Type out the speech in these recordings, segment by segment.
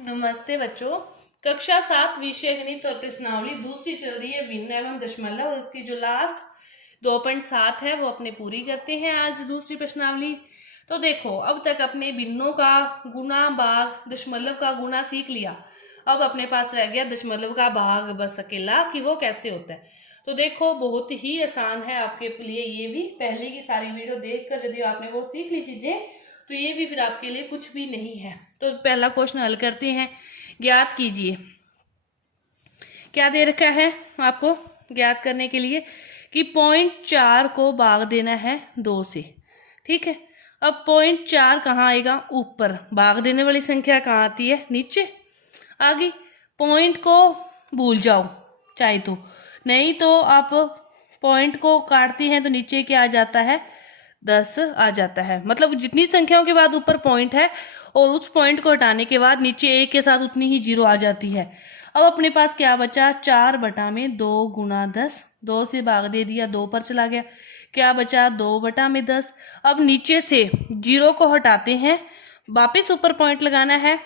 नमस्ते बच्चों। कक्षा 7 विषय गणित और प्रश्नावली दूसरी चल रही है भिन्न एवं दशमलव, और इसकी जो लास्ट 2.7 है वो अपने पूरी करते हैं आज दूसरी प्रश्नावली। तो देखो, अब तक अपने भिन्नों का गुणा भाग दशमलव का गुणा सीख लिया। अब अपने पास रह गया दशमलव का भाग बस अकेला कि वो कैसे होता है। तो देखो, बहुत ही आसान है आपके लिए ये भी। पहले की सारी वीडियो देखकर यदि आपने वो सीख ली चीजें तो ये भी फिर आपके लिए कुछ भी नहीं है। तो पहला क्वेश्चन हल करते हैं। ज्ञात कीजिए, क्या दे रखा है आपको ज्ञात करने के लिए कि 0.4 को भाग देना है 2 से। ठीक है, अब 0.4 कहाँ आएगा? ऊपर। भाग देने वाली संख्या कहाँ आती है? नीचे। आगे पॉइंट को भूल जाओ चाहे तो, नहीं तो आप पॉइंट को काटती हैं तो नीचे क्या आ जाता है? 10 आ जाता है। मतलब जितनी संख्याओं के बाद ऊपर पॉइंट है और उस पॉइंट को हटाने के बाद नीचे 1 के साथ उतनी ही 0 आ जाती है। अब अपने पास क्या बचा? 4/2 गुना 10। 2 से भाग दे दिया, 2 पर चला गया। क्या बचा? 2/10। अब नीचे से 0 को हटाते हैं, वापिस ऊपर पॉइंट लगाना है।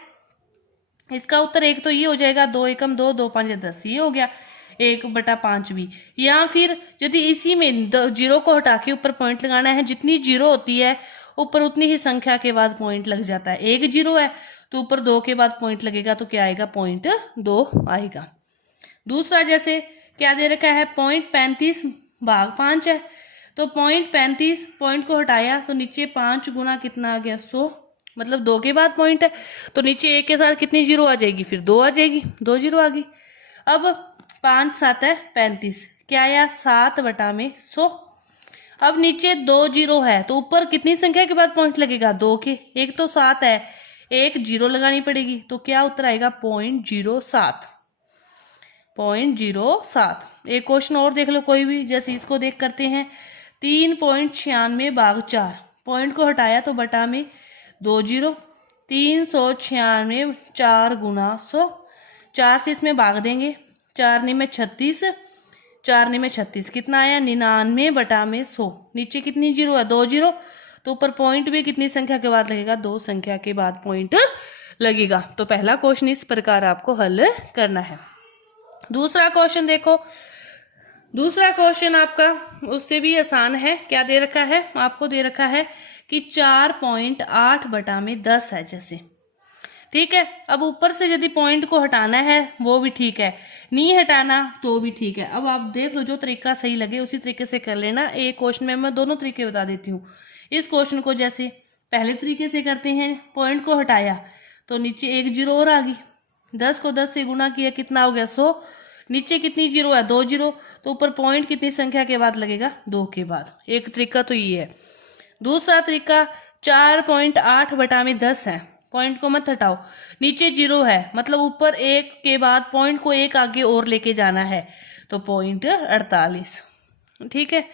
इसका उत्तर एक तो ये हो जाएगा, 2 एकम 2, 2 5 10, ये हो गया 1/5 भी। या फिर यदि इसी में 0 को हटा के ऊपर पॉइंट लगाना है, जितनी 0 होती है ऊपर उतनी ही संख्या के बाद पॉइंट लग जाता है। 1 0 है तो ऊपर 2 के बाद पॉइंट लगेगा तो क्या आएगा? 0.2 आएगा। दूसरा, जैसे क्या दे रखा है? 0.35 भाग 5 है, तो 0.35 पॉइंट को हटाया तो नीचे 5 गुना कितना आ गया? 100। मतलब 2 के बाद पॉइंट है तो नीचे 1 के साथ कितनी 0 आ जाएगी? फिर 2 आ जाएगी, 2 0 आ गई। अब 5 7 है 35, क्या आया? 7/100। अब नीचे 2 0 है तो ऊपर कितनी संख्या के बाद पॉइंट लगेगा? 2 के। एक तो 7 है, एक 0 लगानी पड़ेगी, तो क्या उत्तर आएगा? 0.07। 0.07। एक क्वेश्चन और देख लो कोई भी, जैसे इसको देख करते हैं। 3.96 भाग 4, पॉइंट को हटाया तो बटा में 2 0। 396, 4 गुना 100। 4 से इसमें भाग देंगे, 4 में 36, 4 में 36 कितना आया? 99/100। नीचे कितनी 0 है? 2 0, तो ऊपर पॉइंट भी कितनी संख्या के बाद लगेगा? 2 संख्या के बाद पॉइंट लगेगा। तो पहला क्वेश्चन इस प्रकार आपको हल करना है। दूसरा क्वेश्चन देखो, दूसरा क्वेश्चन आपका उससे भी आसान है। क्या दे रखा है? आपको दे रखा है कि 4.8/10 है जैसे। ठीक है, अब ऊपर से यदि पॉइंट को हटाना है वो भी ठीक है, नहीं हटाना तो भी ठीक है। अब आप देख लो जो तरीका सही लगे उसी तरीके से कर लेना। एक क्वेश्चन में मैं दोनों तरीके बता देती हूँ। इस क्वेश्चन को जैसे पहले तरीके से करते हैं, पॉइंट को हटाया तो नीचे 1 0 और आ गई। 10 को 10 से गुणा किया, कितना हो गया? 100। नीचे कितनी 0 है? 2 0, तो ऊपर पॉइंट कितनी संख्या के बाद लगेगा? 2 के बाद। एक तरीका तो ये है। दूसरा तरीका 4.8/10 है, पॉइंट को मत हटाओ, नीचे 0 है मतलब ऊपर 1 के बाद पॉइंट को 1 आगे और लेके जाना है, तो 0.48। ठीक है,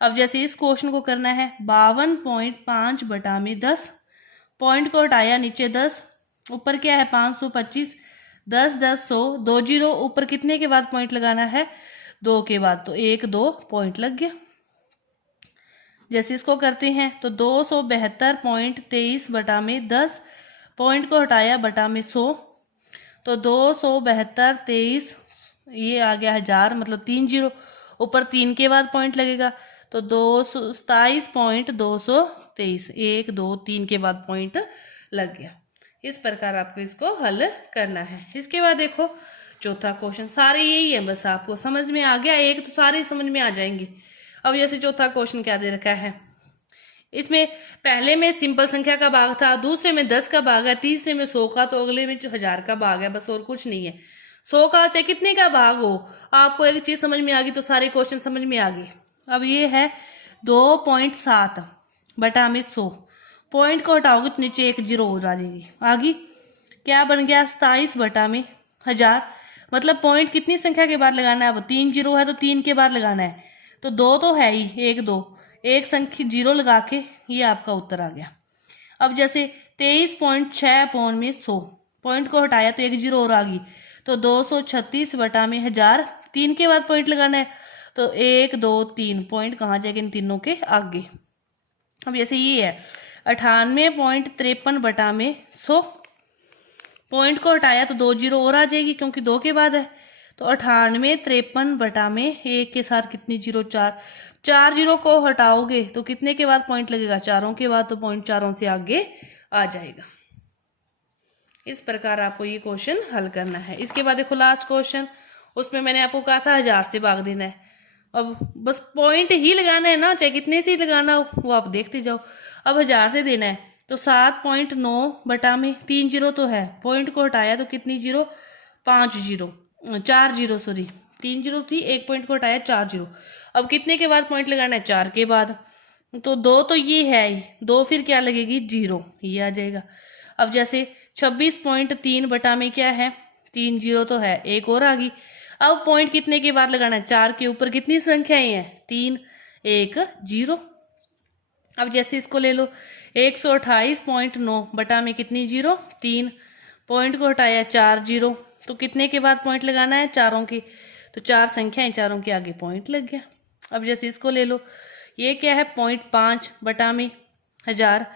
अब जैसे इस क्वेश्चन को करना है 52.5/10, पॉइंट को हटाया, नीचे 10, ऊपर क्या है? 525, 10 10 100, 2 0, ऊपर कितने के बाद पॉइंट लगाना है? 2 के बाद, तो 1 2 पॉइंट लग गया। जैसे इसको करते हैं तो 272.23/10, पॉइंट को हटाया बटा में 100, तो 272.23, ये आ गया 1000, मतलब 3 0, ऊपर 3 के बाद पॉइंट लगेगा तो 227.223, 1 2 3 के बाद पॉइंट लग गया। इस प्रकार आपको इसको हल करना है। इसके बाद देखो चौथा क्वेश्चन, सारे यही है, बस आपको समझ में आ गया एक तो सारे समझ में आ जाएंगे। अब जैसे चौथा क्वेश्चन क्या दे रखा है, इसमें पहले में सिंपल संख्या का भाग था, दूसरे में 10 का भाग है, तीसरे में 100 का, तो अगले में 1000 का भाग है, बस और कुछ नहीं है। 100 का चाहे कितने का भाग हो, आपको एक चीज समझ में आ गई तो सारे क्वेश्चन समझ में आ गए। अब ये है 2.7/100, पॉइंट को हटाओगे तो नीचे 1 0 हो जाएगी। आगे क्या बन गया? 27/1000, मतलब पॉइंट कितनी संख्या के बाद लगाना है? अब 3 0 है तो 3 के बाद लगाना है, तो 2 तो है ही, 1 2, एक संख्या 0 लगा के ये आपका उत्तर आ गया। अब जैसे 23.6/100, पॉइंट को हटाया तो 1 0 और आ गई, तो 236/1000, 3 के बाद पॉइंट लगाना है, तो 1 2 3 पॉइंट कहाँ जाएगा? इन तीनों के आगे। अब जैसे ये है 98.53/100, पॉइंट को हटाया तो 2 जीरो और आ जाएगी क्योंकि 2 के बाद है। तो 98 53 बटा में 1 के साथ कितनी जीरो, 4। 4 जीरो को हटाओगे तो कितने के बाद पॉइंट लगेगा, 4 के बाद, तो पॉइंट 4 से आगे आ जाएगा। इस प्रकार आपको ये क्वेश्चन हल करना है। इसके बाद देखो लास्ट क्वेश्चन, उसमें मैंने आपको कहा था 1000 से भाग देना है। अब बस पॉइंट ही लगाना है ना, चाहे कितने से ही लगाना हो वो आप देखते जाओ। अब 1000 से देना है तो 7.9 बटा में 3 जीरो तो है, पॉइंट को हटाया तो कितनी zero, 5 zero, 4 zero, sorry 3 zero थी, 1 पॉइंट को हटाया 4 जीरो। अब कितने के बाद पॉइंट लगाना है, 4 के बाद। तो 2 तो ये है ही, 2 फिर क्या लगेगी, जीरो, ये आ जाएगा। अब जैसे 26.3 बटा में क्या है, 3 जीरो तो है, 1 और आ गई। अब पॉइंट कितने के बाद लगाना है, 4 के ऊपर कितनी संख्याएं हैं, 3, 1 जीरो। अब जैसे इसको ले लो 128.9 बटा में कितनी जीरो, 3, पॉइंट को हटाया 4 जीरो, तो कितने के बाद पॉइंट लगाना है, चारों के। तो 4 संख्याएं, चारों के आगे पॉइंट लग गया। अब जैसे इसको ले लो, ये क्या है 0.5 बटा में 1000,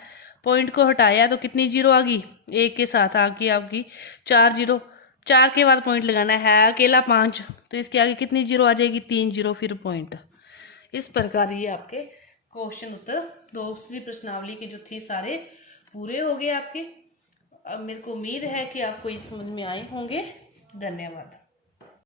पॉइंट को हटाया तो कितनी जीरो आ गई, 1 के साथ आ गई आपकी 4 जीरो। 4 के बाद पॉइंट लगाना है अकेला 5, तो इसके आगे कितनी जीरो आ जाएगी, 3 जीरो, फिर पॉइंट। इस प्रकार ये आपके क्वेश्चन उत्तर दूसरी प्रश्नावली के जो थे सारे पूरे हो गए आपके। अब मेरे को उम्मीद है कि आपको ये समझ में आए होंगे। धन्यवाद।